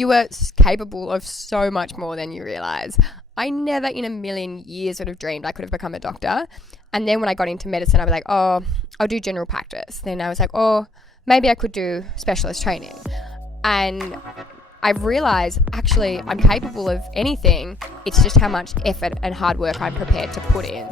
You were capable of so much more than you realize. I never in a million years would have dreamed I could have become a doctor. And then when I got into medicine, I was like, oh, I'll do general practice. Then I was like, oh, maybe I could do specialist training. And I've realized actually I'm capable of anything. It's just how much effort and hard work I'm prepared to put in.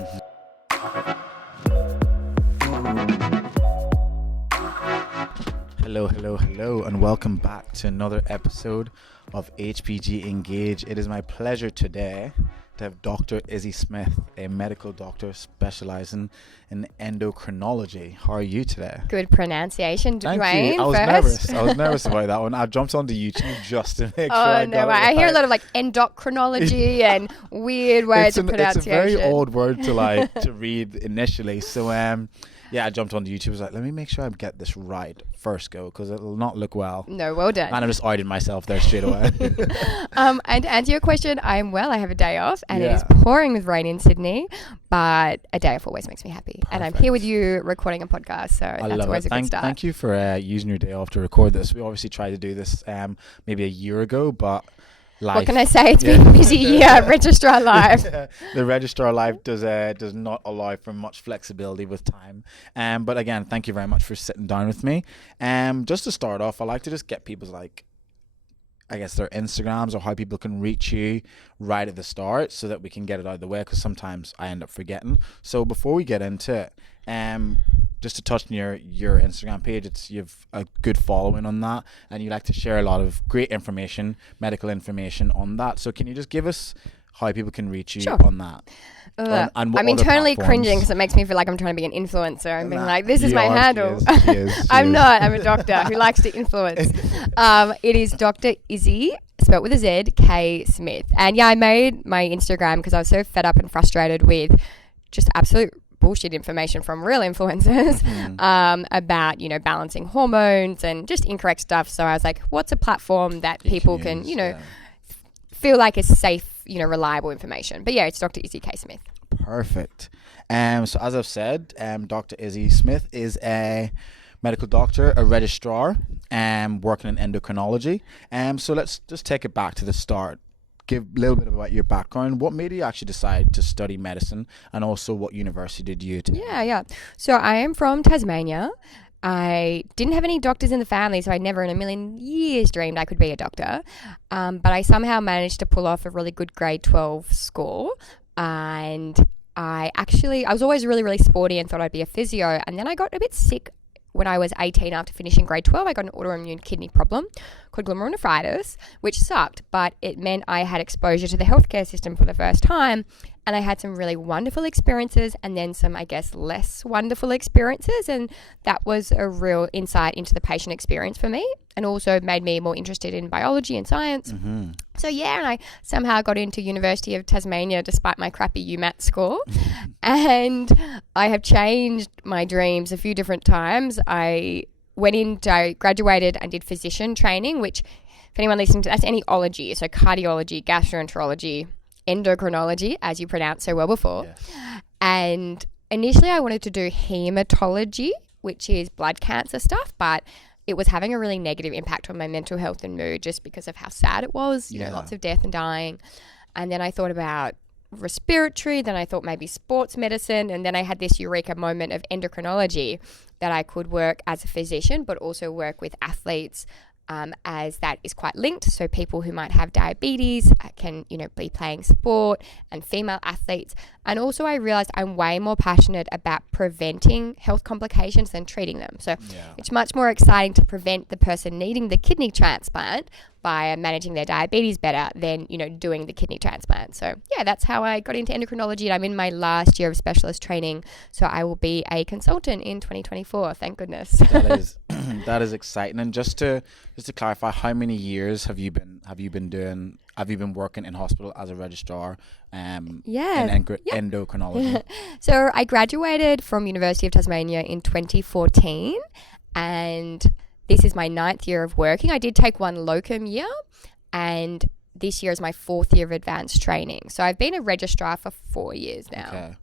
Hello, and welcome back to another episode of HPG Engage. It is my pleasure today to have Dr. Izzy Smith, a medical doctor specializing in endocrinology. How are you today? Good pronunciation, Thank Dwayne. you. I was first. nervous. I was nervous about that one. I jumped onto YouTube just to make sure Oh, I no got way. it I hear a right. lot of like endocrinology and weird words of pronunciation. It's a very odd word to read initially. So yeah, I jumped onto YouTube. I was like, let me make sure I get this right first go, because it'll not look well. No, well done. And I just outed myself there straight away. And to answer your question, I am well. I have a day off and it is Yeah. pouring with rain in Sydney, but a day off always makes me happy. Perfect. And I'm here with you recording a podcast, so I that's love always it. a good start. Thank you for using your day off to record this. We obviously tried to do this maybe a year ago, but life. What can I say? It's been a busy year. Registrar life. The registrar life does not allow for much flexibility with time. But again, thank you very much for sitting down with me. Just to start off, I like to just get people's their Instagrams or how people can reach you right at the start so that we can get it out of the way, because sometimes I end up forgetting. So before we get into it, just to touch on your Instagram page, you've a good following on that, and you like to share a lot of great information, medical information on that. So can you just give us how people can reach you Sure. on that? And what I'm other internally platforms? cringing because it makes me feel like I'm trying to be an influencer and being like, this is my handle. She is. I'm not. I'm a doctor who likes to influence. It is Dr. Izzy, spelled with a Z, K. Smith. And yeah, I made my Instagram because I was so fed up and frustrated with just absolute bullshit information from real influencers about, balancing hormones and just incorrect stuff. So I was like, what's a platform that people can feel like is safe, reliable information. But yeah, it's Dr. Izzy K. Smith. Perfect. So as I've said, Dr. Izzy Smith is a medical doctor, a registrar, working in endocrinology. So let's just take it back to the start. Give a little bit about your background. What made you actually decide to study medicine, and also what university did you attend? Yeah. So I am from Tasmania. I didn't have any doctors in the family, so I never in a million years dreamed I could be a doctor. But I somehow managed to pull off a really good grade 12 score. And I was always really, really sporty and thought I'd be a physio. And then I got a bit sick when I was 18 after finishing grade 12. I got an autoimmune kidney problem called glomerulonephritis, which sucked, but it meant I had exposure to the healthcare system for the first time. And I had some really wonderful experiences and then some, less wonderful experiences. And that was a real insight into the patient experience for me, and also made me more interested in biology and science. Mm-hmm. So yeah, and I somehow got into University of Tasmania despite my crappy UMAT score. And I have changed my dreams a few different times. I graduated and did physician training, which, if anyone listening to, that's any ology. So cardiology, gastroenterology, endocrinology, as you pronounced so well before. Yes. And initially I wanted to do hematology, which is blood cancer stuff, but it was having a really negative impact on my mental health and mood just because of how sad it was, lots of death and dying. And then I thought about respiratory, then I thought maybe sports medicine, and then I had this eureka moment of endocrinology, that I could work as a physician but also work with athletes, as that is quite linked. So people who might have diabetes can, be playing sport, and female athletes. And also I realized I'm way more passionate about preventing health complications than treating them. So it's much more exciting to prevent the person needing the kidney transplant by managing their diabetes better than, doing the kidney transplant. So yeah, that's how I got into endocrinology, and I'm in my last year of specialist training. So I will be a consultant in 2024. Thank goodness. That is exciting. And just to clarify, how many years have you been working in hospital as a registrar in endocrinology? So I graduated from University of Tasmania in 2014, and this is my 9th year of working. I did take one locum year, and this year is my 4th year of advanced training. So I've been a registrar for 4 years now. Okay.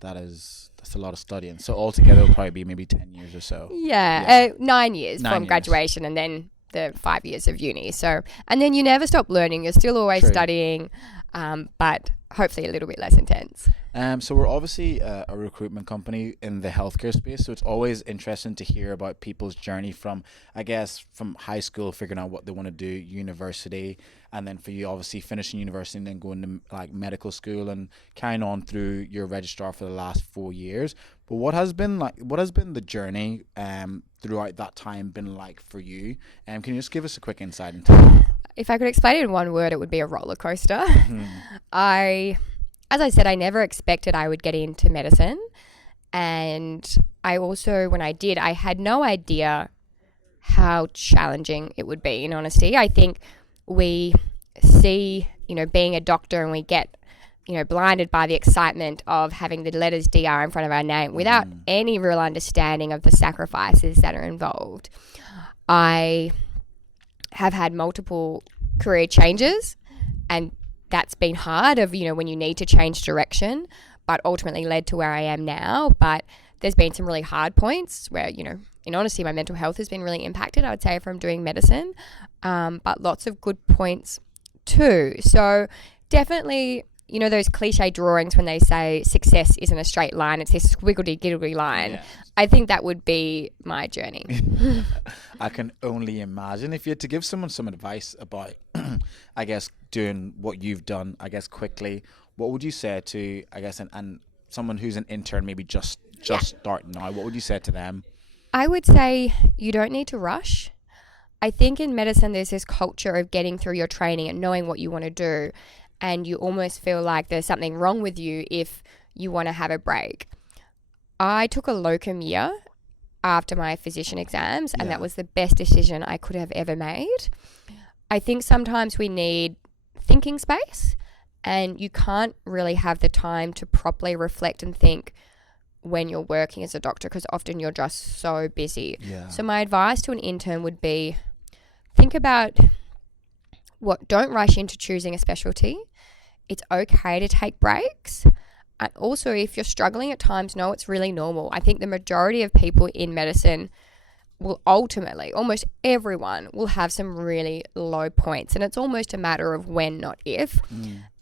That's a lot of studying. So altogether it'll probably be maybe 10 years or so. 9 years from graduation, and then the 5 years of uni. So, and then you never stop learning. You're still always True. studying, but hopefully a little bit less intense. So we're obviously a recruitment company in the healthcare space, so it's always interesting to hear about people's journey from, I guess, from high school, figuring out what they want to do, university, and then for you, obviously, finishing university and then going to like medical school and carrying on through your registrar for the last 4 years. But what has been the journey throughout that time been like for you? Can you just give us a quick insight into that? If I could explain it in one word, it would be a roller coaster. Mm-hmm. As I said, I never expected I would get into medicine. And I also, when I did, I had no idea how challenging it would be, in honesty. I think we see, being a doctor and we get, blinded by the excitement of having the letters DR in front of our name without any real understanding of the sacrifices that are involved. I have had multiple career changes, and that's been hard when you need to change direction, but ultimately led to where I am now. But there's been some really hard points where, in honesty, my mental health has been really impacted, I would say, from doing medicine, but lots of good points too. So definitely, those cliche drawings when they say success isn't a straight line, it's this squiggly-giggly line. Yeah. I think that would be my journey. I can only imagine. If you had to give someone some advice about, I guess, doing what you've done, I guess, quickly, what would you say to, I guess, and someone who's an intern, maybe just starting out, what would you say to them? I would say you don't need to rush. I think in medicine there's this culture of getting through your training and knowing what you want to do, and you almost feel like there's something wrong with you if you want to have a break. I took a locum year after my physician exams, and that was the best decision I could have ever made. I think sometimes we need thinking space, and you can't really have the time to properly reflect and think when you're working as a doctor, because often you're just so busy. Yeah. So my advice to an intern would be, think about don't rush into choosing a specialty. It's okay to take breaks. And also, if you're struggling at times, know it's really normal. I think the majority of people in medicine will ultimately, almost everyone, will have some really low points. And it's almost a matter of when, not if.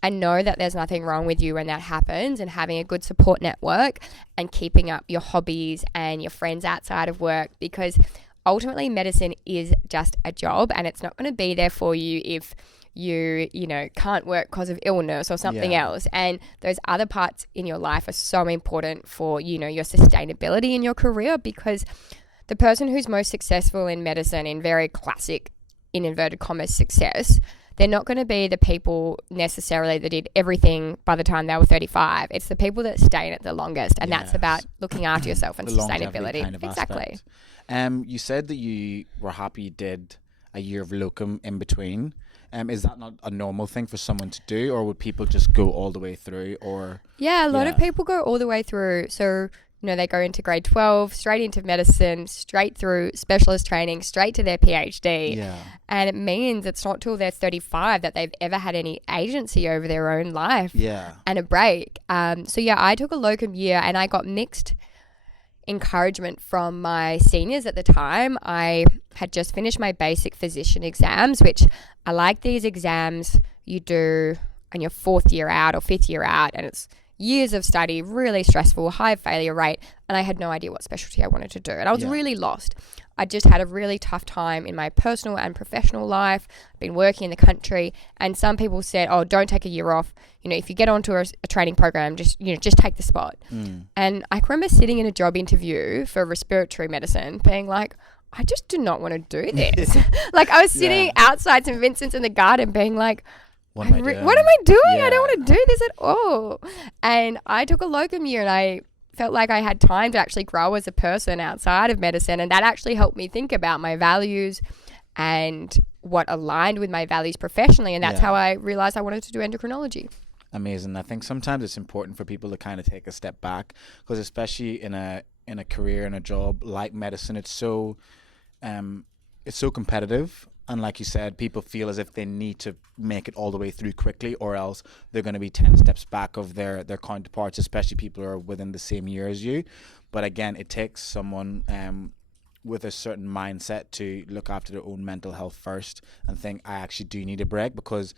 And know that there's nothing wrong with you when that happens, and having a good support network and keeping up your hobbies and your friends outside of work, because ultimately medicine is just a job, and it's not going to be there for you if you can't work because of illness or something else. And those other parts in your life are so important for, your sustainability in your career, because the person who's most successful in medicine, in very classic, in inverted commas, success, they're not going to be the people necessarily that did everything by the time they were 35. It's the people that stay in it the longest, and that's about looking after yourself and sustainability. Kind of exactly. You said that you were happy you did a year of locum in between. Is that not a normal thing for someone to do, or would people just go all the way through? Or a lot of people go all the way through. So they go into grade 12, straight into medicine, straight through specialist training, straight to their PhD. Yeah. And it means it's not till they're 35 that they've ever had any agency over their own life and a break. I took a locum year, and I got mixed encouragement from my seniors at the time. I had just finished my basic physician exams, which I like these exams you do on your 4th year out or 5th year out, and it's years of study, really stressful, high failure rate, and I had no idea what specialty I wanted to do, and I was really lost. I just had a really tough time in my personal and professional life. I've been working in the country, and some people said, oh, don't take a year off. If you get onto a training program, just take the spot. And I remember sitting in a job interview for respiratory medicine being like, I just do not want to do this. Like, I was sitting outside St. Vincent's in the Garden being like, what am I doing? I don't want to do this at all. And I took a locum year, and I felt like I had time to actually grow as a person outside of medicine, and that actually helped me think about my values and what aligned with my values professionally, and that's how I realized I wanted to do endocrinology. Amazing. I think sometimes it's important for people to kind of take a step back, because especially in a career, in a job like medicine, it's so competitive. And like you said, people feel as if they need to make it all the way through quickly, or else they're going to be 10 steps back of their counterparts, especially people who are within the same year as you. But again, it takes someone with a certain mindset to look after their own mental health first and think, I actually do need a break, because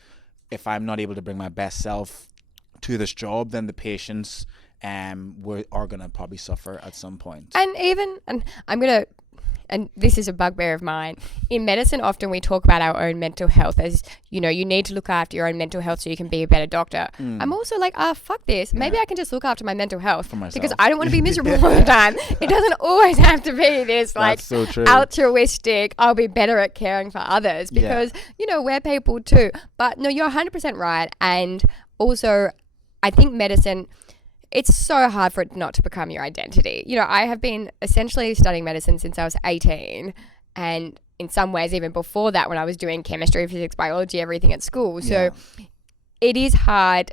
if I'm not able to bring my best self to this job, then the patients are going to probably suffer at some point. And this is a bugbear of mine. In medicine, often we talk about our own mental health as, you know, you need to look after your own mental health so you can be a better doctor. I'm also like, fuck this. Maybe I can just look after my mental health because I don't want to be miserable all the time. It doesn't always have to be this like so altruistic, I'll be better at caring for others, because, you know, we're people too. But no, you're 100% right. And also, I think medicine, it's so hard for it not to become your identity. You know, I have been essentially studying medicine since I was 18, and in some ways even before that, when I was doing chemistry, physics, biology, everything at school. So it is hard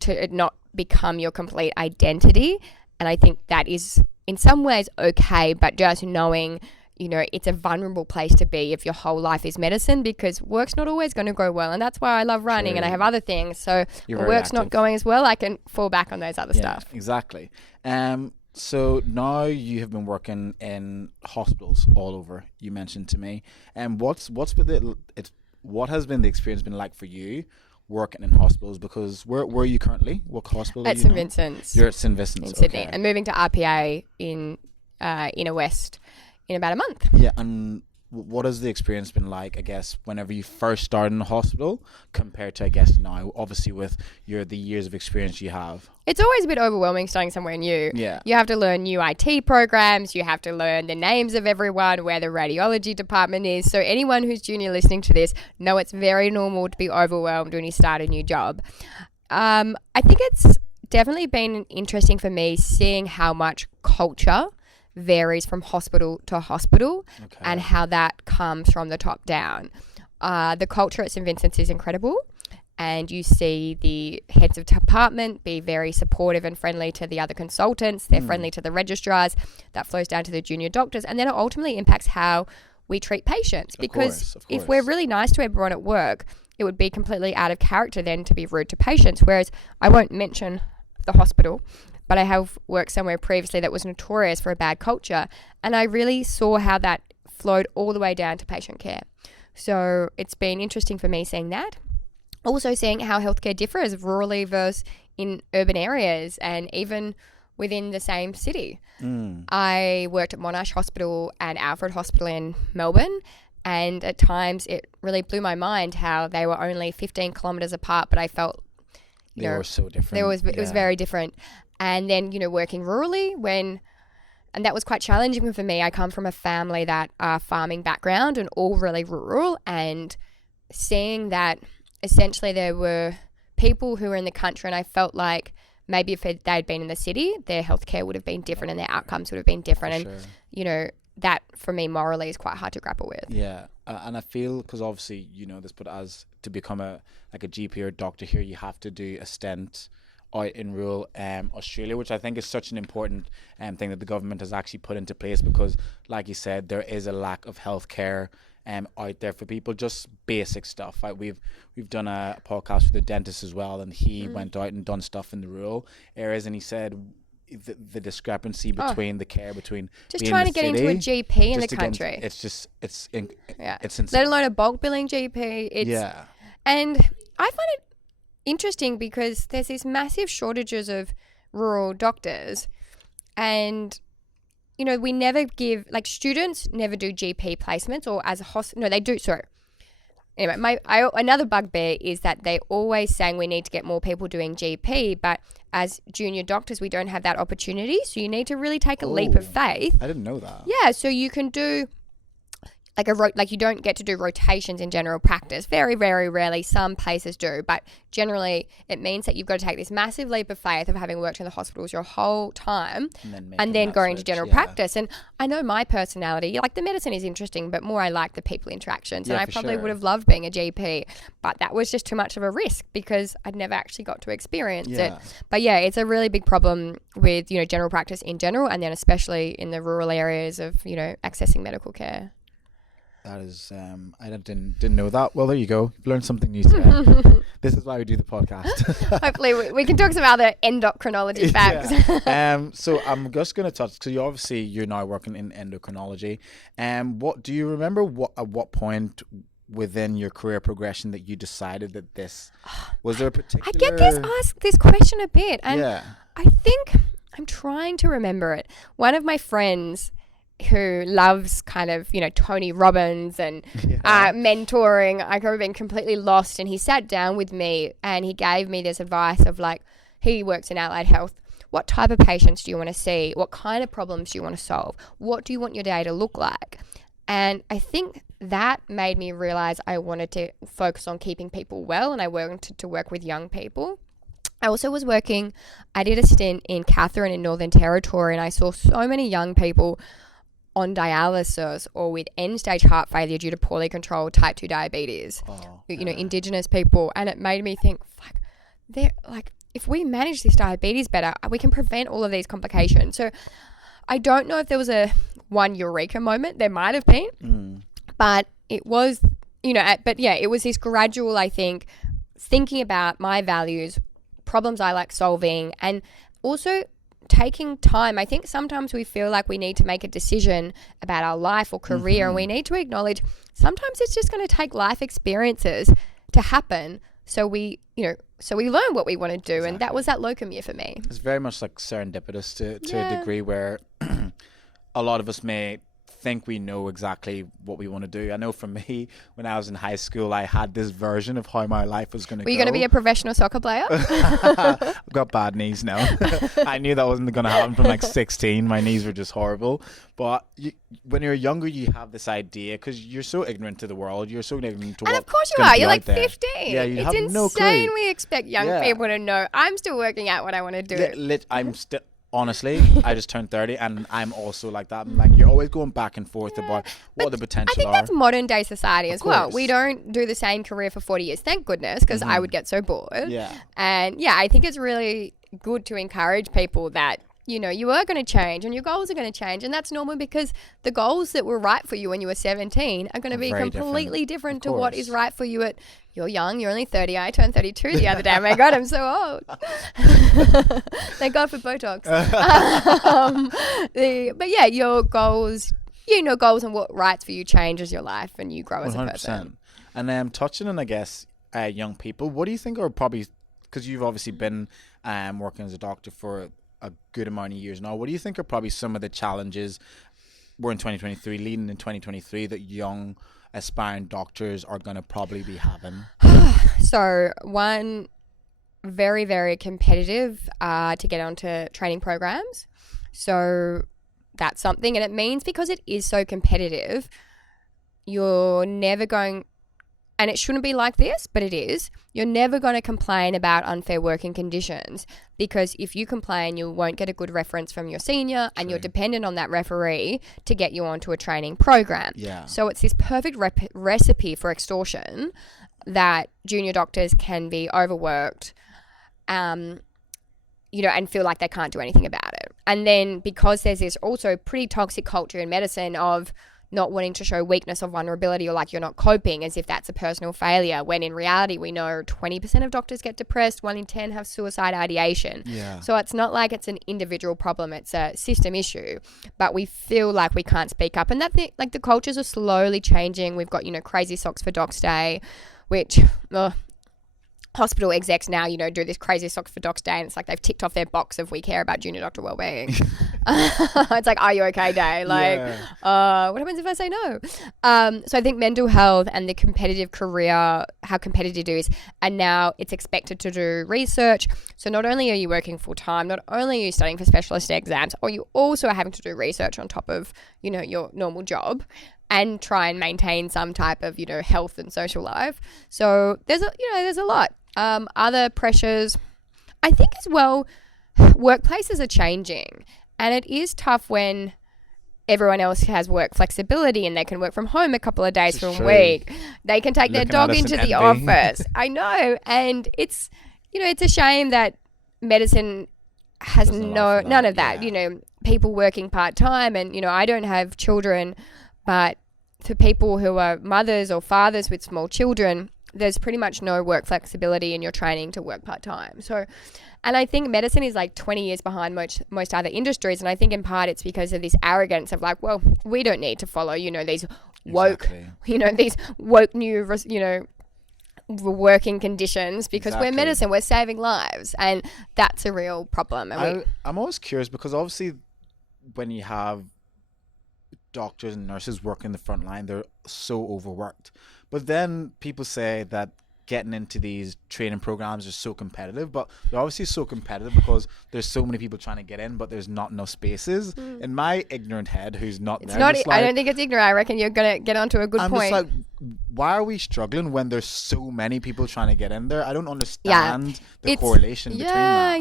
to not become your complete identity. And I think that is in some ways okay, but just knowing, you know, it's a vulnerable place to be if your whole life is medicine, because work's not always going to go well. And that's why I love running and I have other things. So when work's not going as well, I can fall back on those other stuff. Exactly. So now you have been working in hospitals all over, you mentioned to me. And what has been the experience been like for you working in hospitals? Because where are you currently? What hospital are you at St. Vincent's. You're at St. Vincent's in Sydney. I'm moving to RPA in Inner West in about a month. Yeah, and what has the experience been like, I guess, whenever you first started in the hospital compared to, I guess, now, obviously with the years of experience you have? It's always a bit overwhelming starting somewhere new. Yeah. You have to learn new IT programs. You have to learn the names of everyone, where the radiology department is. So anyone who's junior listening to this, know it's very normal to be overwhelmed when you start a new job. I think it's definitely been interesting for me seeing how much culture varies from hospital to hospital, and how that comes from the top down. The culture at St. Vincent's is incredible, and you see the heads of department be very supportive and friendly to the other consultants. They're friendly to the registrars. That flows down to the junior doctors, and then it ultimately impacts how we treat patients, because if we're really nice to everyone at work, it would be completely out of character then to be rude to patients. Whereas I won't mention the hospital, but I have worked somewhere previously that was notorious for a bad culture, and I really saw how that flowed all the way down to patient care. So it's been interesting for me seeing that. Also seeing how healthcare differs rurally versus in urban areas, and even within the same city. I worked at Monash Hospital and Alfred Hospital in Melbourne, and at times it really blew my mind how they were only 15 kilometres apart, but I felt they were so different. It was very different. And then, you know, working rurally and that was quite challenging for me. I come from a family that are farming background and all really rural, and seeing that essentially there were people who were in the country, and I felt like maybe if they'd been in the city, their healthcare would have been different and their outcomes would have been different. And, you know, that for me morally is quite hard to grapple with. Yeah. And I feel, because obviously, you know this, but as to become a GP or a doctor here, you have to do a stint out in rural Australia, which I think is such an important thing that the government has actually put into place, because like you said, there is a lack of healthcare out there for people, just basic stuff. Like we've done a podcast with a dentist as well, and he went out and done stuff in the rural areas, and he said the discrepancy between the care between just trying to get into a GP in the country. It's insane. Let alone a bulk billing GP. And I find it interesting because there's these massive shortages of rural doctors, and you know, we never give, like, students never do GP placements, or as a no, they do. Sorry. Anyway, another bugbear is that they're always saying we need to get more people doing GP, but as junior doctors, we don't have that opportunity. So you need to really take a leap of faith. I didn't know that. Yeah, so you can do like you don't get to do rotations in general practice. Very, very rarely. Some places do, but generally it means that you've got to take this massive leap of faith of having worked in the hospitals your whole time and then going to general practice. And I know my personality, like the medicine is interesting, but more I like the people interactions. And I probably would have loved being a GP, but that was just too much of a risk because I'd never actually got to experience it. But yeah, it's a really big problem with, you know, general practice in general, and then especially in the rural areas of, you know, accessing medical care. That is, I didn't know that. Well, there you go. You've learned something new today. This is why we do the podcast. Hopefully we can talk some other endocrinology facts. So I'm just going to touch, because you're now working in endocrinology. What do you remember? At what point within your career progression that you decided that this was there a particular? I get asked this question a bit, and yeah. I think I'm trying to remember it. One of my friends who loves kind of, Tony Robbins and mentoring, I could have been completely lost, and he sat down with me and he gave me this advice of like, he works in allied health. What type of patients do you want to see? What kind of problems do you want to solve? What do you want your day to look like? And I think that made me realize I wanted to focus on keeping people well, and I wanted to work with young people. I also I did a stint in Katherine in Northern Territory, and I saw so many young people on dialysis or with end-stage heart failure due to poorly controlled type 2 diabetes, Indigenous people. And it made me think, if we manage this diabetes better, we can prevent all of these complications. So I don't know if there was one eureka moment. There might have been, but it was, it was this gradual, I think, thinking about my values, problems I like solving, and also taking time. I think sometimes we feel like we need to make a decision about our life or career, and we need to acknowledge sometimes it's just going to take life experiences to happen. So we learn what we want to do. Exactly. And that was that locum year for me. It's very much like serendipitous to a degree, where a lot of us may think we know exactly what we want to do. I know for me, when I was in high school, I had this version of how my life was going to go. Were you going to be a professional soccer player? I've got bad knees now. I knew that wasn't going to happen from like 16. My knees were just horrible. But when you're younger, you have this idea, because you're so ignorant to the world. You're so ignorant to what. And of course you are. You're like 15. Yeah, you have it's no clue. insane we expect young people to know. I'm still working out what I want to do. I'm still... Honestly, I just turned 30, and I'm also like that. I'm like, you're always going back and forth about what the potential are. I think that's modern day society as well. We don't do the same career for 40 years, thank goodness, because I would get so bored. Yeah. And I think it's really good to encourage people that, you are going to change and your goals are going to change. And that's normal, because the goals that were right for you when you were 17 are going to be completely different to what is right for you at... You're young, you're only 30. I turned 32 the other day. Oh my God, I'm so old. Thank God for Botox. Your goals, goals and what rights for you change as your life and you grow as a person. And touching on, I guess, young people, what do you think are probably, because you've obviously been working as a doctor for a good amount of years now, what do you think are probably some of the challenges we're in 2023, leading in 2023, that young aspiring doctors are going to probably be having? So one, very, very competitive to get onto training programs. So that's something, and it means because it is so competitive, you're never going, and it shouldn't be like this, but it is, you're never going to complain about unfair working conditions, because if you complain, you won't get a good reference from your senior. True. And you're dependent on that referee to get you onto a training program. Yeah. So it's this perfect recipe for extortion, that junior doctors can be overworked, and feel like they can't do anything about it. And then because there's this also pretty toxic culture in medicine of not wanting to show weakness or vulnerability, or like you're not coping, as if that's a personal failure, when in reality we know 20% of doctors get depressed, 1 in 10 have suicide ideation. Yeah. So it's not like it's an individual problem, it's a system issue, but we feel like we can't speak up. And that the cultures are slowly changing. We've got, Crazy Socks for Docs Day, which hospital execs now, do this Crazy Socks for Docs Day, and it's like they've ticked off their box of we care about junior doctor wellbeing. It's like, are you okay day? Like, what happens if I say no? So I think mental health and the competitive career, how competitive it is, and now it's expected to do research. So not only are you working full time, not only are you studying for specialist exams, or you also are having to do research on top of, your normal job, and try and maintain some type of, health and social life. So there's a lot. Other pressures, I think as well, workplaces are changing, and it is tough when everyone else has work flexibility and they can work from home a couple of days from a week. They can take their dog into the office. I know. And it's, it's a shame that medicine has none of that, people working part-time, and, I don't have children, but for people who are mothers or fathers with small children, there's pretty much no work flexibility in your training to work part-time. So, and I think medicine is like 20 years behind most other industries. And I think in part it's because of this arrogance of like, well, we don't need to follow, these woke, these woke new, working conditions because we're medicine, we're saving lives. And that's a real problem. And I'm always curious because obviously when you have doctors and nurses working the front line, they're so overworked. But then people say that getting into these training programs is so competitive, but they're obviously so competitive because there's so many people trying to get in, but there's not enough spaces. In my ignorant head, who's not it's there, not. I don't think it's ignorant. I reckon you're gonna get onto a good point. I'm just like, why are we struggling when there's so many people trying to get in there? I don't understand the correlation between that.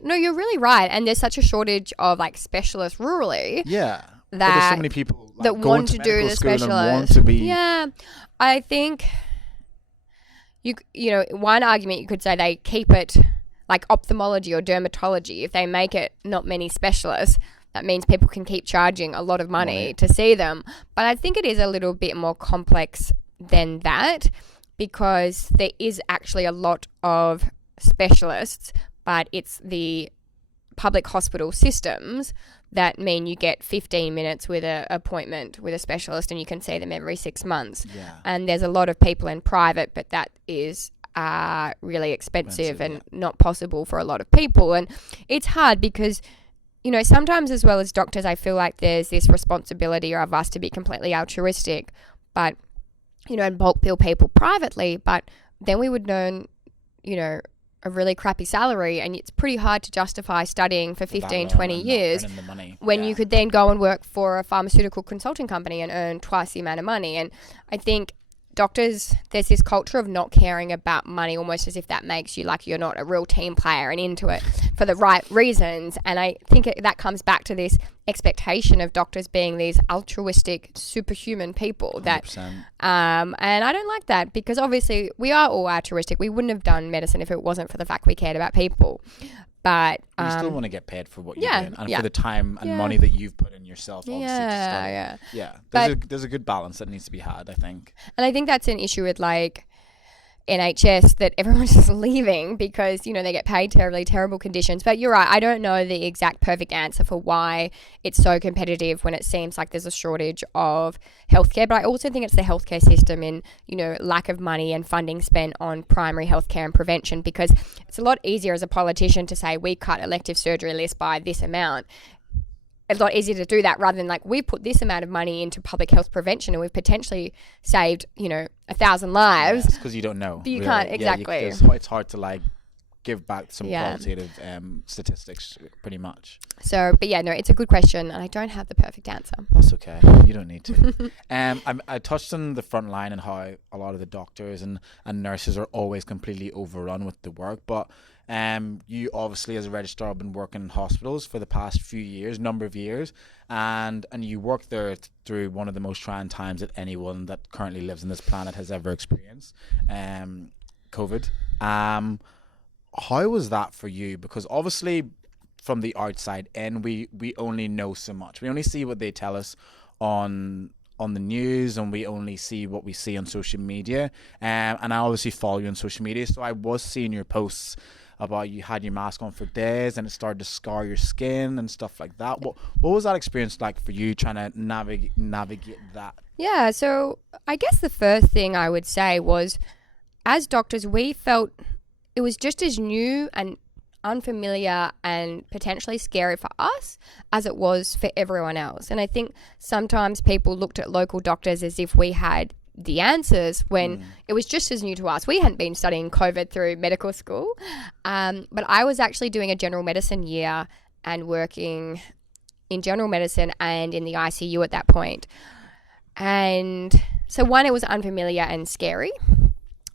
You're really right. And there's such a shortage of like specialists rurally. Yeah. That there's so many people that want to do the specialist. I think one argument you could say they keep it like ophthalmology or dermatology. If they make it not many specialists, that means people can keep charging a lot of money to see them. But I think it is a little bit more complex than that because there is actually a lot of specialists, but it's the public hospital systems that mean you get 15 minutes with an appointment with a specialist and you can see them every 6 months. Yeah. And there's a lot of people in private, but that is really expensive and not possible for a lot of people. And it's hard because, sometimes as well as doctors, I feel like there's this responsibility of us to be completely altruistic, but, and bulk bill people privately, but then we would earn, a really crappy salary, and it's pretty hard to justify studying for 15, 20 years when you could then go and work for a pharmaceutical consulting company and earn twice the amount of money. And I think doctors, there's this culture of not caring about money, almost as if that makes you like you're not a real team player and into it for the right reasons. And I think that comes back to this expectation of doctors being these altruistic, superhuman people. That, 100%. And I don't like that because obviously we are all altruistic. We wouldn't have done medicine if it wasn't for the fact we cared about people. But you still want to get paid for what you're doing and for the time and money that you've put in yourself, obviously, to study. There's a good balance that needs to be had, I think. And I think that's an issue with like NHS, that everyone's just leaving because, they get paid terrible conditions. But you're right, I don't know the exact perfect answer for why it's so competitive when it seems like there's a shortage of healthcare. But I also think it's the healthcare system in, lack of money and funding spent on primary healthcare and prevention, because it's a lot easier as a politician to say we cut elective surgery list by this amount. It's a lot easier to do that rather than like we put this amount of money into public health prevention and we've potentially saved 1,000 lives. Because you don't know. But you can't exactly. It's hard to like give back some qualitative statistics, pretty much. So, but it's a good question, and I don't have the perfect answer. That's okay. You don't need to. I touched on the front line and how a lot of the doctors and nurses are always completely overrun with the work, but you obviously as a registrar have been working in hospitals for the past number of years, and you worked there through one of the most trying times that anyone that currently lives on this planet has ever experienced, COVID. How was that for you? Because obviously from the outside in, we only know so much. We only see what they tell us on the news, and we only see what we see on social media. And I obviously follow you on social media, so I was seeing your posts about you had your mask on for days and it started to scar your skin and stuff like that. What was that experience like for you, trying to navigate that? Yeah, so I guess the first thing I would say was, as doctors, we felt it was just as new and unfamiliar and potentially scary for us as it was for everyone else. And I think sometimes people looked at local doctors as if we had the answers when it was just as new to us. We hadn't been studying COVID through medical school, but I was actually doing a general medicine year and working in general medicine and in the ICU at that point. And so one, it was unfamiliar and scary.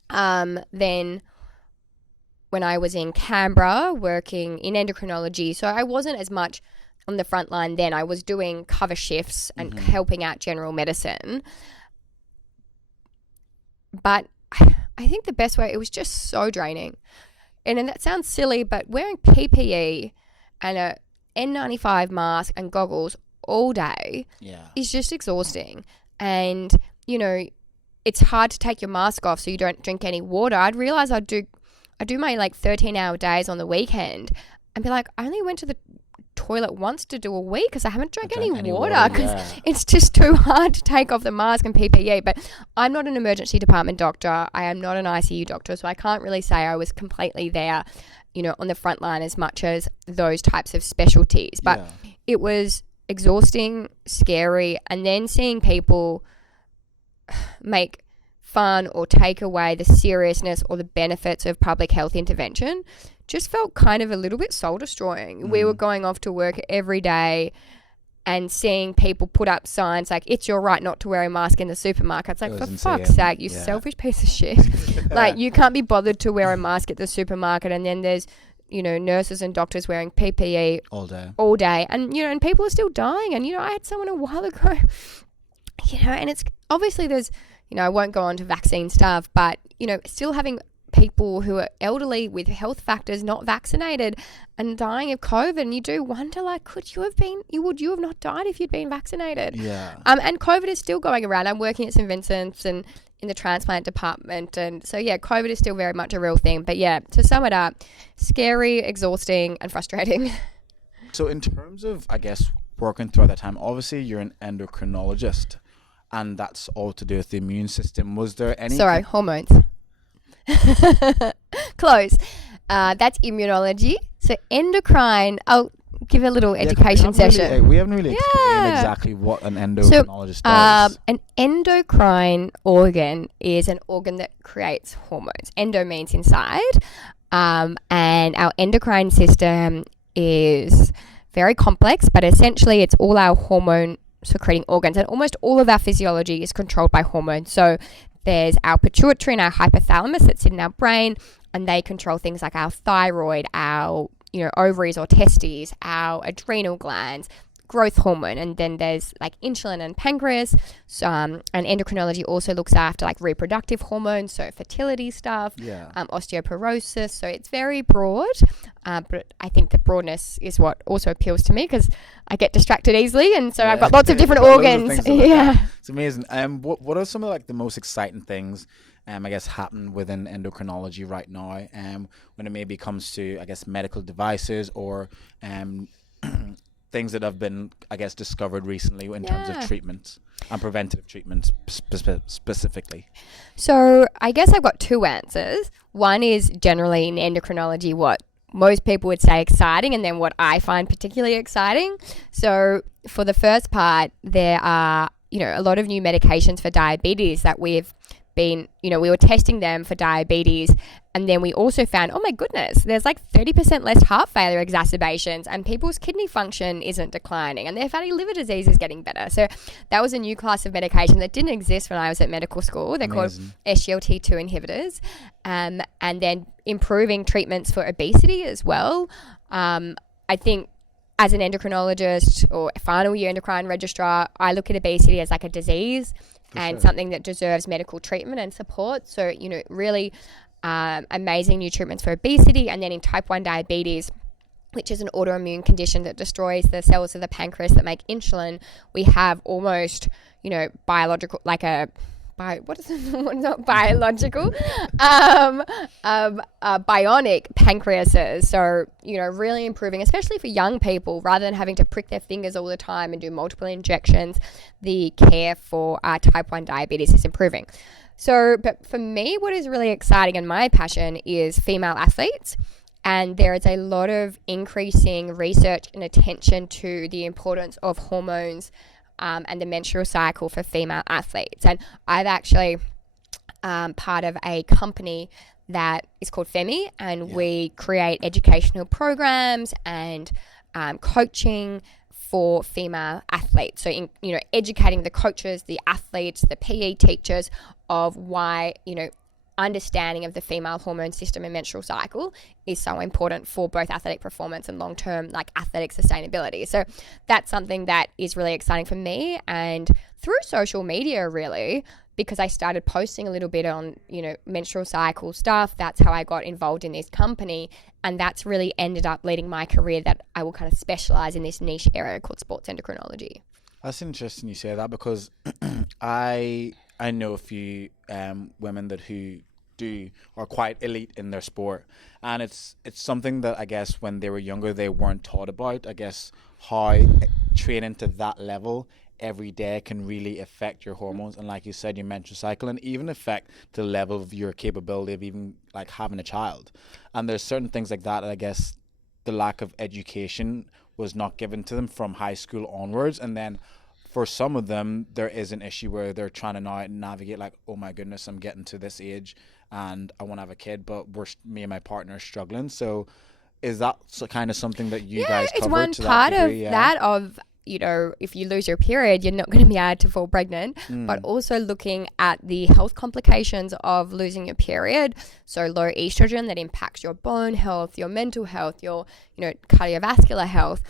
Then when I was in Canberra working in endocrinology, so I wasn't as much on the front line then. I was doing cover shifts and helping out general medicine. But I think the best way, it was just so draining. And that sounds silly, but wearing PPE and a N95 mask and goggles all day is just exhausting. and, it's hard to take your mask off so you don't drink any water. I'd realize I do my like 13-hour days on the weekend and be like, I only went to the toilet once to do a week because I haven't drank any water because it's just too hard to take off the mask and PPE. But I'm not an emergency department doctor. I am not an ICU doctor, so I can't really say I was completely there, on the front line as much as those types of specialties. But it was exhausting, scary, and then seeing people make fun or take away the seriousness or the benefits of public health intervention just felt kind of a little bit soul destroying. We were going off to work every day and seeing people put up signs like, it's your right not to wear a mask in the supermarket. It's like, for fuck's sake, you selfish piece of shit. Like, you can't be bothered to wear a mask at the supermarket, and then there's nurses and doctors wearing PPE all day. And, and people are still dying. And, I had someone a while ago, and it's obviously there's, I won't go on to vaccine stuff, but, still having people who are elderly with health factors not vaccinated and dying of COVID. And you do wonder, like, would you have not died if you'd been vaccinated? Yeah. And COVID is still going around. I'm working at St. Vincent's and in the transplant department. And so, COVID is still very much a real thing. But to sum it up, scary, exhausting, and frustrating. So in terms of, I guess, working throughout that time, obviously you're an endocrinologist, and that's all to do with the immune system. Was there any... Sorry, hormones. Close. That's immunology. So endocrine, I'll give a little education session. We haven't really explained exactly what an endocrinologist does. An endocrine organ is an organ that creates hormones. Endo means inside. And our endocrine system is very complex, but essentially it's all our hormone secreting organs, and almost all of our physiology is controlled by hormones. So there's our pituitary and our hypothalamus that sit in our brain, and they control things like our thyroid, our ovaries or testes, our adrenal glands, growth hormone, and then there's like insulin and pancreas. So, and endocrinology also looks after like reproductive hormones, so fertility stuff, osteoporosis. So it's very broad, but I think the broadness is what also appeals to me because I get distracted easily, and so I've got lots of different organs. It's amazing. What are some of like the most exciting things I guess happen within endocrinology right now, when it maybe comes to, I guess, medical devices or things that have been, I guess, discovered recently in terms of treatments and preventative treatments specifically? So I guess I've got two answers. One is generally in endocrinology what most people would say exciting, and then what I find particularly exciting. So for the first part, there are, a lot of new medications for diabetes that we've been, we were testing them for diabetes, and then we also found, oh my goodness, there's like 30% less heart failure exacerbations, and people's kidney function isn't declining, and their fatty liver disease is getting better. So that was a new class of medication that didn't exist when I was at medical school. They're called SGLT2 inhibitors, and then improving treatments for obesity as well. I think as as or final year endocrine registrar, I look at obesity as like a disease and something that deserves medical treatment and support. So, really amazing new treatments for obesity. And then in type 1 diabetes, which is an autoimmune condition that destroys the cells of the pancreas that make insulin, we have almost, biological, like a not biological, bionic pancreases. So, really improving, especially for young people, rather than having to prick their fingers all the time and do multiple injections, the care for type 1 diabetes is improving. So, but for me, what is really exciting and my passion is female athletes. And there is a lot of increasing research and attention to the importance of hormones and the menstrual cycle for female athletes. And I've actually part of a company that is called FEMMI, and we create educational programs and coaching for female athletes. So, educating the coaches, the athletes, the PE teachers of why, understanding of the female hormone system and menstrual cycle is so important for both athletic performance and long-term like athletic sustainability. So that's something that is really exciting for me, and through social media really, because I started posting a little bit on, menstrual cycle stuff. That's how I got involved in this company, and that's really ended up leading my career that I will kind of specialize in this niche area called sports endocrinology. That's interesting you say that, because I know a few women that who do are quite elite in their sport, and it's something that I guess when they were younger they weren't taught about. I guess how training to that level every day can really affect your hormones, and like you said, your menstrual cycle, and even affect the level of your capability of even like having a child. And there's certain things like that I guess the lack of education was not given to them from high school onwards, and then for some of them there is an issue where they're trying to now navigate like, oh my goodness, I'm getting to this age and I want to have a kid, but me and my partner are struggling. So is that kind of something that you guys it's covered one to part that degree? of that of, you know, if you lose your period, you're not going to be able to fall pregnant, but also looking at the health complications of losing your period. So low estrogen that impacts your bone health, your mental health, your, you know, cardiovascular health.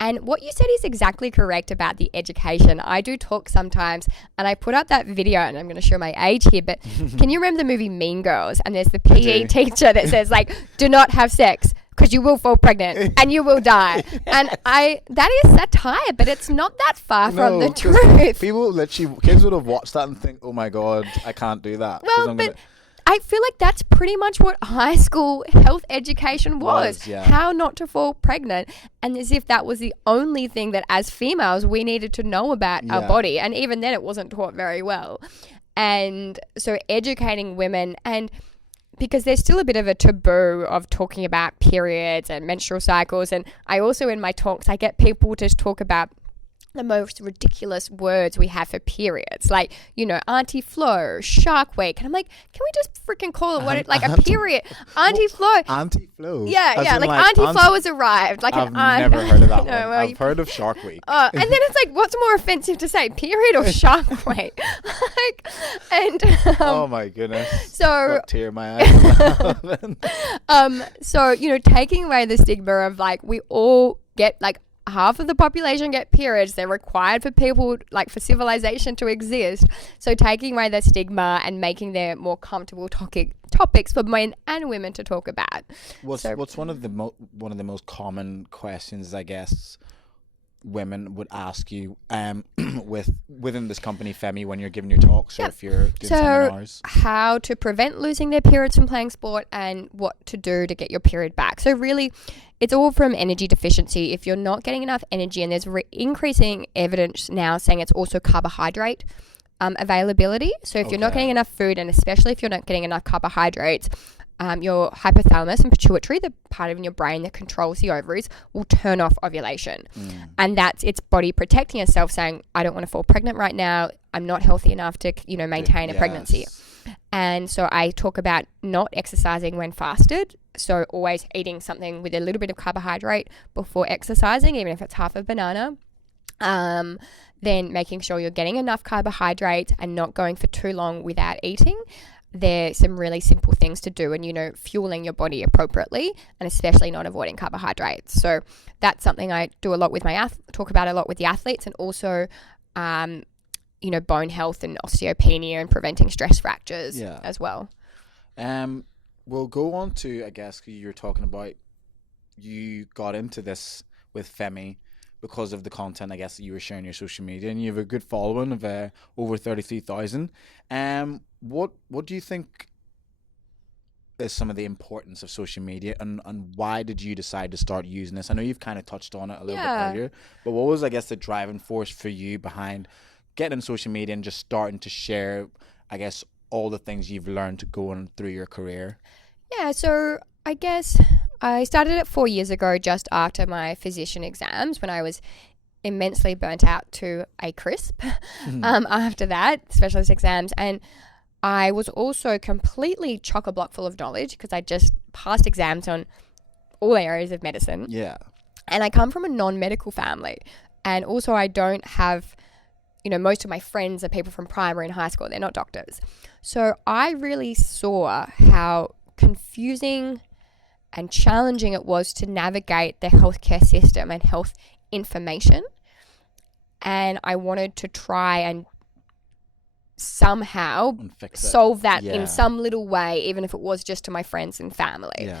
And what you said is exactly correct about the education. I do talk sometimes, and I put up that video, and I'm going to show my age here, but can you remember the movie Mean Girls? And there's the PE teacher that says, like, do not have sex because you will fall pregnant and you will die. And that is satire, but it's not that far from the truth. People literally, kids would have watched that and think, oh my God, I can't do that. Well, but I feel like that's pretty much what high school health education was. How not to fall pregnant. And as if that was the only thing that as females we needed to know about our body. And even then it wasn't taught very well. And so educating women, and because there's still a bit of a taboo of talking about periods and menstrual cycles. And I also, in my talks, I get people to talk about the most ridiculous words we have for periods, like, you know, Auntie Flo, Shark Week, and I'm like, can we just freaking call it what it, like a period? Auntie Flo. Auntie Flo. Yeah, like Auntie Flo has arrived. Like I've never heard of that one. Well, I've heard of Shark Week. And then it's like, what's more offensive to say, period or Shark Week? Like, and oh my goodness. So got tear in my eyes. So, you know, taking away the stigma of like, we all get like, half of the population get periods. They're required for people, like for civilization to exist. So taking away the stigma and making them more comfortable topics for men and women to talk about. What's one of the most common questions, I guess, women would ask you within this company, FEMMI, when you're giving your talks or if you're doing seminars? How to prevent losing their periods from playing sport and what to do to get your period back. So really, it's all from energy deficiency. If you're not getting enough energy, and there's increasing evidence now saying it's also carbohydrate availability. So if you're not getting enough food, and especially if you're not getting enough carbohydrates, your hypothalamus and pituitary, the part of your brain that controls the ovaries, will turn off ovulation. And that's its body protecting itself, saying, I don't want to fall pregnant right now. I'm not healthy enough to, you know, maintain a pregnancy. And so I talk about not exercising when fasted. So always eating something with a little bit of carbohydrate before exercising, even if it's half a banana. Then making sure you're getting enough carbohydrates and not going for too long without eating. There's some really simple things to do, and, you know, fueling your body appropriately, and especially not avoiding carbohydrates. So that's something I do a lot with talk about a lot with the athletes, and also, you know, bone health and osteopenia and preventing stress fractures as well. We'll go on to, I guess, you're talking about, you got into this with FEMMI because of the content, I guess, that you were sharing on your social media, and you have a good following of over 33,000. What do you think is some of the importance of social media, and why did you decide to start using this? I know you've kind of touched on it a little bit earlier, but what was, I guess, the driving force for you behind getting social media and just starting to share, I guess, all the things you've learned going through your career? Yeah, so I guess I started it 4 years ago, just after my physician exams, when I was immensely burnt out to a crisp after that, specialist exams. And I was also completely chock-a-block full of knowledge because I just passed exams on all areas of medicine. Yeah. And I come from a non-medical family. And also I don't have, you know, most of my friends are people from primary and high school. They're not doctors. So I really saw how confusing and challenging it was to navigate the healthcare system and health information. And I wanted to try and somehow solve that in some little way, even if it was just to my friends and family.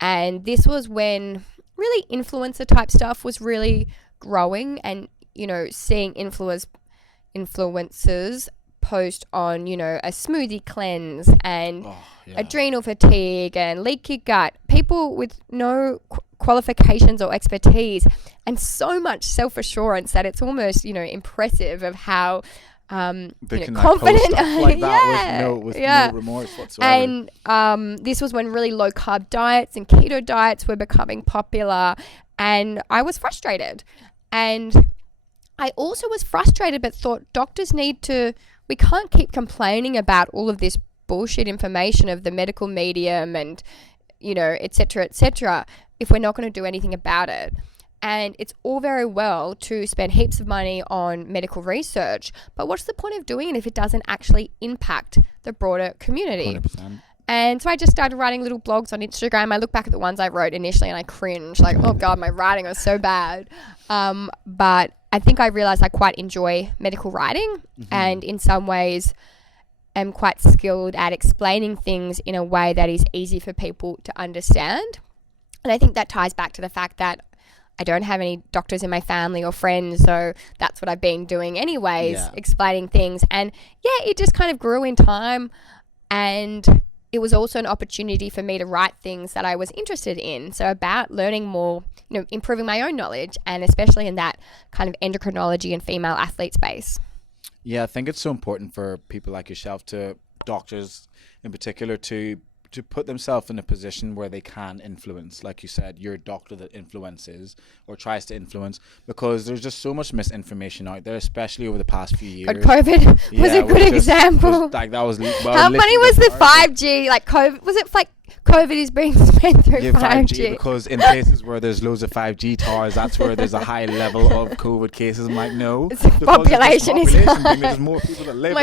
And this was when really influencer type stuff was really growing, and, you know, seeing influencers post on, you know, a smoothie cleanse and Yeah. adrenal fatigue and leaky gut. People with no qualifications or expertise and so much self-assurance that it's almost, you know, impressive of how They can confident. Like, post stuff like that with no remorse whatsoever. And this was when really low carb diets and keto diets were becoming popular, and I was frustrated. And I also was frustrated, but thought we can't keep complaining about all of this bullshit information of the medical medium and, you know, et cetera, if we're not going to do anything about it. And it's all very well to spend heaps of money on medical research, but what's the point of doing it if it doesn't actually impact the broader community? 100%. And so I just started writing little blogs on Instagram. I look back at the ones I wrote initially and I cringe, like, oh God, my writing was so bad. But I think I realized I quite enjoy medical writing, and in some ways am quite skilled at explaining things in a way that is easy for people to understand. And I think that ties back to the fact that I don't have any doctors in my family or friends, so that's what I've been doing anyways, explaining things. And yeah, it just kind of grew in time, and it was also an opportunity for me to write things that I was interested in. So about learning more, you know, improving my own knowledge, and especially in that kind of endocrinology and female athlete space. Yeah, I think it's so important for people like yourself, doctors in particular, to put themselves in a position where they can influence. Like you said, you're a doctor that influences or tries to influence, because there's just so much misinformation out there, especially over the past few years. But COVID was a good example. Like that was how funny was the 5G? Like COVID, was it like COVID is being spread through 5G? Because in places where there's loads of 5G towers, that's where there's a high level of COVID cases. I'm like, no. It's like population is high. There's more people that live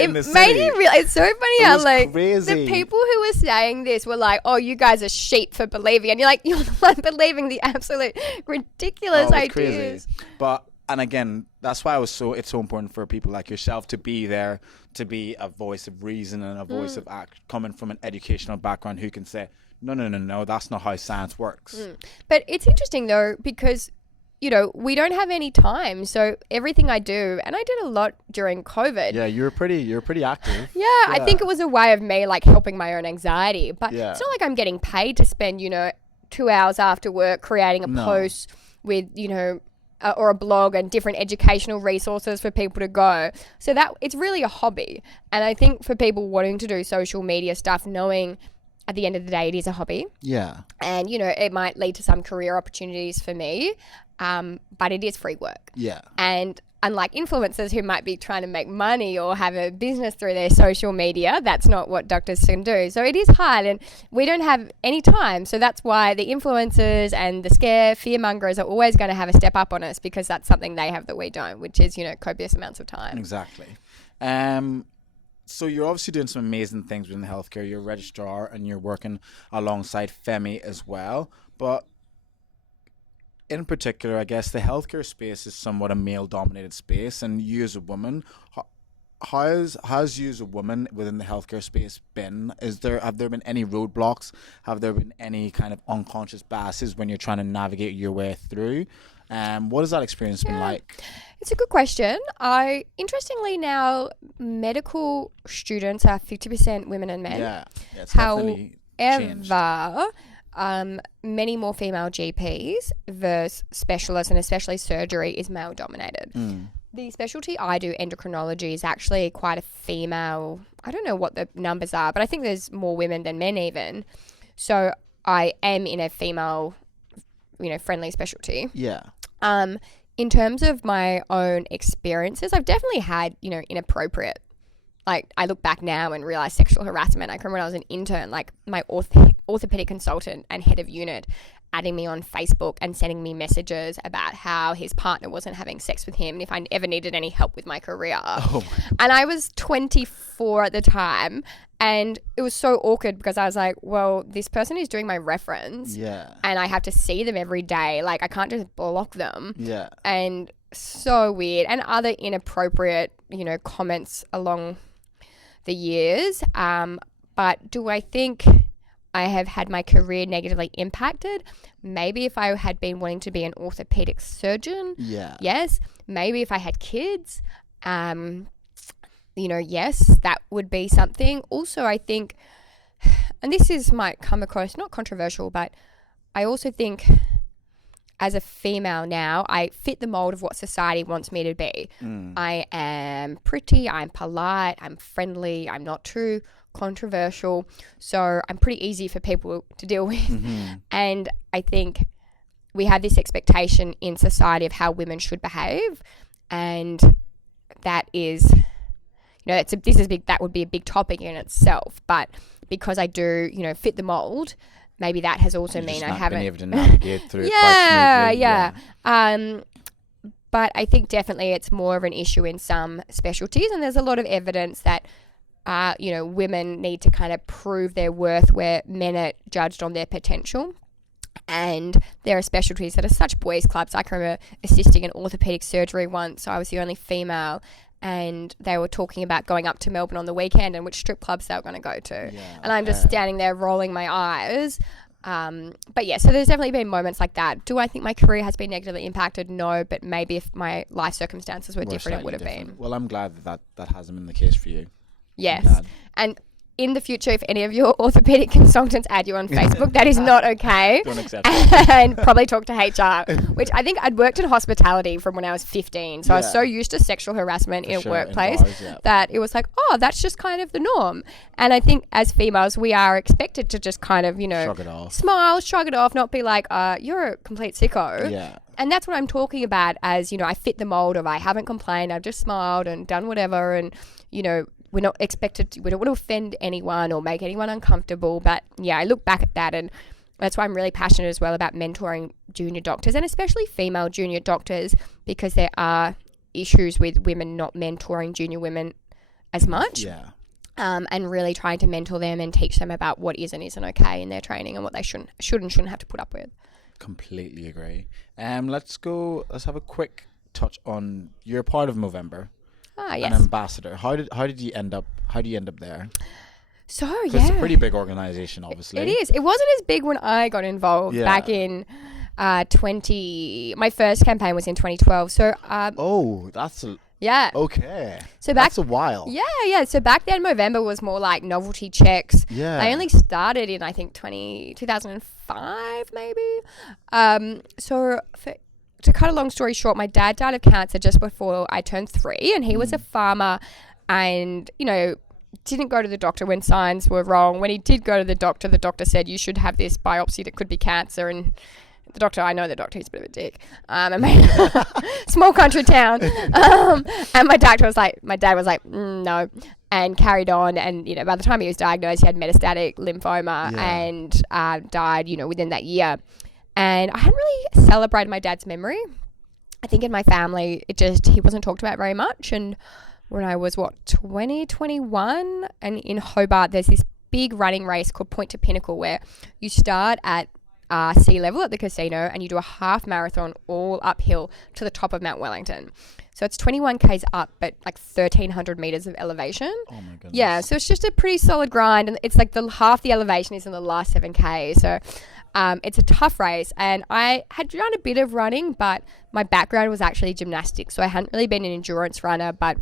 in the city. Made me realize, it's so funny how like crazy. The people who were saying this were like, oh, you guys are sheep for believing. And you're like, you're the one believing the absolute ridiculous ideas. Crazy. And again, that's why it's so important for people like yourself to be there, to be a voice of reason and a voice of act, coming from an educational background, who can say, no, that's not how science works. But it's interesting though, because, you know, we don't have any time. So everything I do, and I did a lot during COVID. Yeah, you're pretty active. Yeah, I think it was a way of me like helping my own anxiety. But it's not like I'm getting paid to spend, you know, 2 hours after work creating a post with, you know, or a blog and different educational resources for people to go. So that it's really a hobby. And I think for people wanting to do social media stuff, knowing at the end of the day it is a hobby. Yeah. And, you know, it might lead to some career opportunities for me, but it is free work. Yeah. And unlike influencers who might be trying to make money or have a business through their social media, that's not what doctors can do. So it is hard, and we don't have any time. So that's why the influencers and the fear mongers are always going to have a step up on us, because that's something they have that we don't, which is, you know, copious amounts of time. Exactly. So you're obviously doing some amazing things within healthcare. You're a registrar and you're working alongside FEMMI as well. But in particular, I guess the healthcare space is somewhat a male-dominated space, and you as a woman, how's you as a woman within the healthcare space been? Have there been any roadblocks? Have there been any kind of unconscious biases when you're trying to navigate your way through? What has that experience been like? It's a good question. Interestingly now, medical students are 50% women and men. Yeah, it's definitely changed. Many more female GPs versus specialists, and especially surgery is male dominated. The specialty I do, endocrinology, is actually quite a female. I don't know what the numbers are, but I think there's more women than men even. So I am in a female, you know, friendly specialty. Yeah. In terms of my own experiences, I've definitely had, you know, inappropriate. Like, I look back now and realize sexual harassment. I can remember when I was an intern, like my orthopedic consultant and head of unit adding me on Facebook and sending me messages about how his partner wasn't having sex with him and if I ever needed any help with my career. Oh. And I was 24 at the time, and it was so awkward because I was like, well, this person is doing my reference. Yeah. And I have to see them every day. Like, I can't just block them. Yeah. And so weird. And other inappropriate, you know, comments along the years. But do I think I have had my career negatively impacted? Maybe if I had been wanting to be an orthopedic surgeon. Yeah. Yes. Maybe if I had kids. You yes, that would be something. Also, I think, and might come across not controversial, but I also think as a female now, I fit the mold of what society wants me to be. I am pretty, I'm polite, I'm friendly, I'm not too controversial. So I'm pretty easy for people to deal with. And I think we have this expectation in society of how women should behave. And that is, that would be a big topic in itself. But because I do, fit the mold, maybe that has also meant I haven't been able to navigate through it quite smoothly. But I think definitely it's more of an issue in some specialties, and there's a lot of evidence that women need to kind of prove their worth where men are judged on their potential. And there are specialties that are such boys' clubs. I can remember assisting in orthopedic surgery once. So I was the only female, and they were talking about going up to Melbourne on the weekend and which strip clubs they were going to go to. And I'm just standing there rolling my eyes. But yeah, so there's definitely been moments like that. Do I think my career has been negatively impacted? No, but maybe if my life circumstances were different, it would have been. Well, I'm glad that hasn't been the case for you. Yes. And in the future, if any of your orthopedic consultants add you on Facebook, that is not okay. Don't accept it. And probably talk to HR, which I think I'd worked in hospitality from when I was 15. So I was so used to sexual harassment in a workplace that it was like, oh, that's just kind of the norm. And I think as females, we are expected to just kind of, shrug it off. Smile, shrug it off, not be like, you're a complete sicko. Yeah. And that's what I'm talking about as, I fit the mold of I haven't complained, I've just smiled and done whatever, and, we're not expected to, we don't want to offend anyone or make anyone uncomfortable. But yeah, I look back at that, and that's why I'm really passionate as well about mentoring junior doctors, and especially female junior doctors, because there are issues with women not mentoring junior women as much. Yeah. And really trying to mentor them and teach them about what is and isn't okay in their training and what they should and shouldn't have to put up with. Completely agree. Let's have a quick touch on, you're part of Movember. Yes. An ambassador. How did you end up there? So It's a pretty big organization, obviously. It is. It wasn't as big when I got involved back in my first campaign was in 2012. So okay. So that's a while. Yeah. So back then, Movember was more like novelty checks. Yeah. I only started in, I think, 2005 maybe. To cut a long story short, my dad died of cancer just before I turned 3, and he was a farmer, and didn't go to the doctor when signs were wrong. When he did go to the doctor said you should have this biopsy that could be cancer, and I know the doctor, he's a bit of a dick. Small country town. And my dad was like, no, and carried on. And, by the time he was diagnosed, he had metastatic lymphoma and died, within that year. And I hadn't really celebrated my dad's memory. I think in my family, he wasn't talked about very much. And when I was, 2021, and in Hobart, there's this big running race called Point to Pinnacle, where you start at sea level at the casino and you do a half marathon all uphill to the top of Mount Wellington. So it's 21 Ks up, but like 1,300 meters of elevation. Oh my goodness. Yeah, so it's just a pretty solid grind, and it's like half the elevation is in the last 7K. So it's a tough race, and I had done a bit of running, but my background was actually gymnastics, so I hadn't really been an endurance runner, but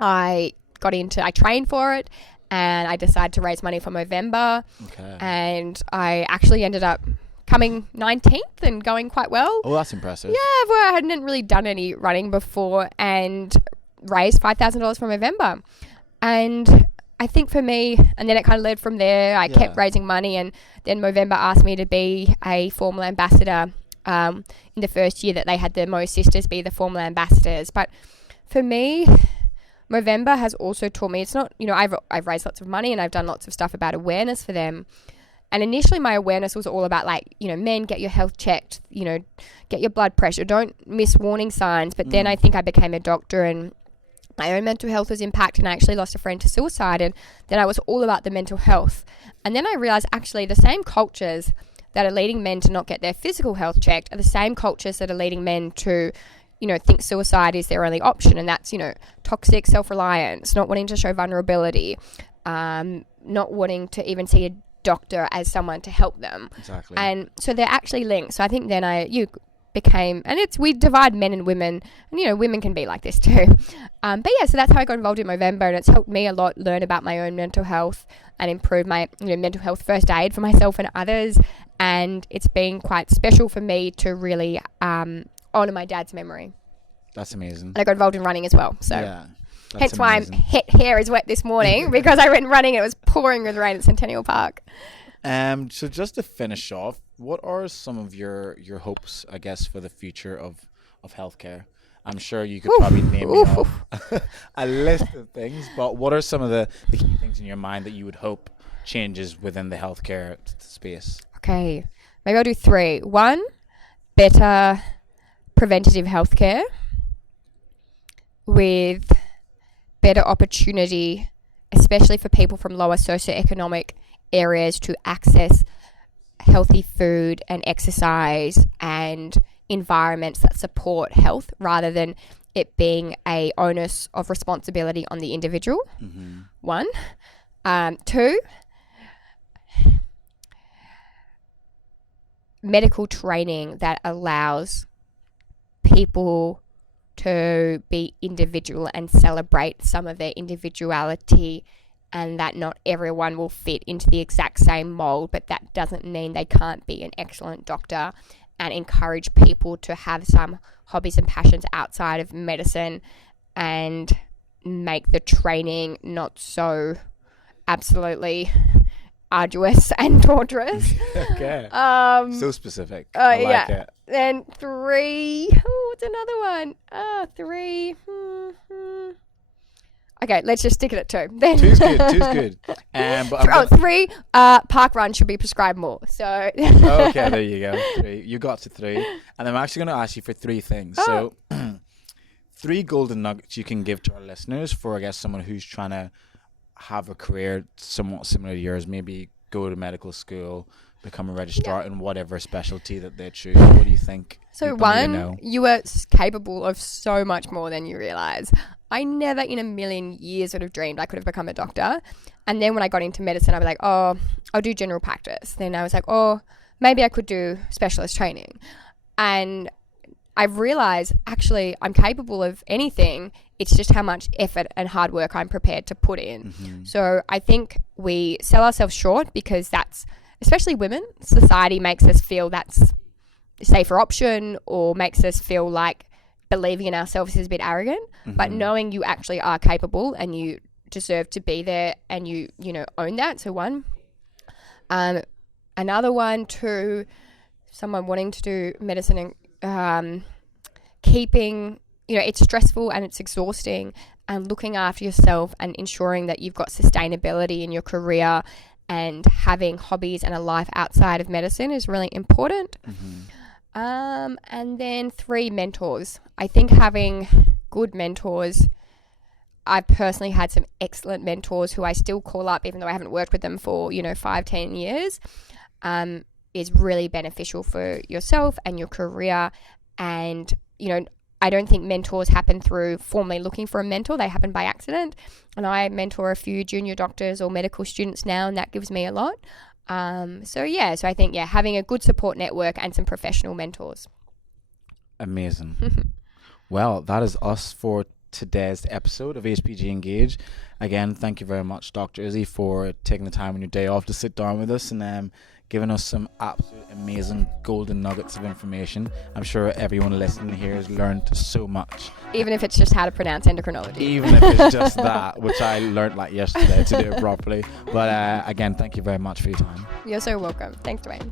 I trained for it, and I decided to raise money for Movember, and I actually ended up coming 19th and going quite well. Oh, that's impressive. Yeah, well, I hadn't really done any running before, and raised $5,000 for Movember. And I think for me, and then it kind of led from there. I kept raising money, and then Movember asked me to be a formal ambassador in the first year that they had the Mo Sisters be the formal ambassadors. But for me, Movember has also taught me, it's not, I've raised lots of money and I've done lots of stuff about awareness for them. And initially my awareness was all about men, get your health checked, get your blood pressure, don't miss warning signs. But then I think I became a doctor, and my own mental health was impacted, and I actually lost a friend to suicide, and then I was all about the mental health. And then I realized actually the same cultures that are leading men to not get their physical health checked are the same cultures that are leading men to, think suicide is their only option. And that's, toxic self-reliance, not wanting to show vulnerability, not wanting to even see a doctor as someone to help them. Exactly. And so they're actually linked. So I think then became, and we divide men and women, and women can be like this too. But yeah, so that's how I got involved in Movember, and it's helped me a lot learn about my own mental health and improve my mental health first aid for myself and others. And it's been quite special for me to really honor my dad's memory. That's amazing. And I got involved in running as well, so yeah, hence why my hair is wet this morning because I went running and it was pouring with rain at Centennial Park. So just to finish off, what are some of your hopes, I guess, for the future of healthcare? I'm sure you could probably name me off a list of things, but what are some of the key things in your mind that you would hope changes within the healthcare space? Okay, maybe I'll do 3. 1, better preventative healthcare with better opportunity, especially for people from lower socioeconomic areas, to access healthy food and exercise and environments that support health rather than it being a onus of responsibility on the individual. 1. 2, medical training that allows people to be individual and celebrate some of their individuality, and that not everyone will fit into the exact same mold, but that doesn't mean they can't be an excellent doctor, and encourage people to have some hobbies and passions outside of medicine and make the training not so absolutely arduous and torturous. Okay. So specific. I like it. Then 3. What's another one? 3. Okay, let's just stick it at 2. Then 2's good. But 3. Park run should be prescribed more. So. Okay, there you go. 3. You got to 3, and I'm actually going to ask you for 3 things. So, 3 golden nuggets you can give to our listeners for, I guess, someone who's trying to have a career somewhat similar to yours, maybe go to medical school, become a registrar in whatever specialty that they choose. What do you think? So 1, you are capable of so much more than you realize. I never in a million years would have dreamed I could have become a doctor. And then when I got into medicine, I was like, oh, I'll do general practice. Then I was like, oh, maybe I could do specialist training. And I've realized actually I'm capable of anything. It's just how much effort and hard work I'm prepared to put in. So I think we sell ourselves short because that's, especially women, society makes us feel that's a safer option or makes us feel like believing in ourselves is a bit arrogant. But knowing you actually are capable and you deserve to be there and you own that. So 1. Another one, 2, someone wanting to do medicine and keeping, it's stressful and it's exhausting, and looking after yourself and ensuring that you've got sustainability in your career and having hobbies and a life outside of medicine is really important. And then 3, mentors. I think having good mentors, I've personally had some excellent mentors who I still call up even though I haven't worked with them for 5-10 years, is really beneficial for yourself and your career. And I don't think mentors happen through formally looking for a mentor. They happen by accident. And I mentor a few junior doctors or medical students now, and that gives me a lot. So I think, having a good support network and some professional mentors. Amazing. Well, that is us for today's episode of HPG Engage. Again, thank you very much, Dr. Izzy, for taking the time on your day off to sit down with us and giving us some absolute amazing golden nuggets of information. I'm sure everyone listening here has learned so much. Even if it's just how to pronounce endocrinology. Even if it's just that, which I learned yesterday to do it properly. But again, thank you very much for your time. You're so welcome. Thanks, Dwayne.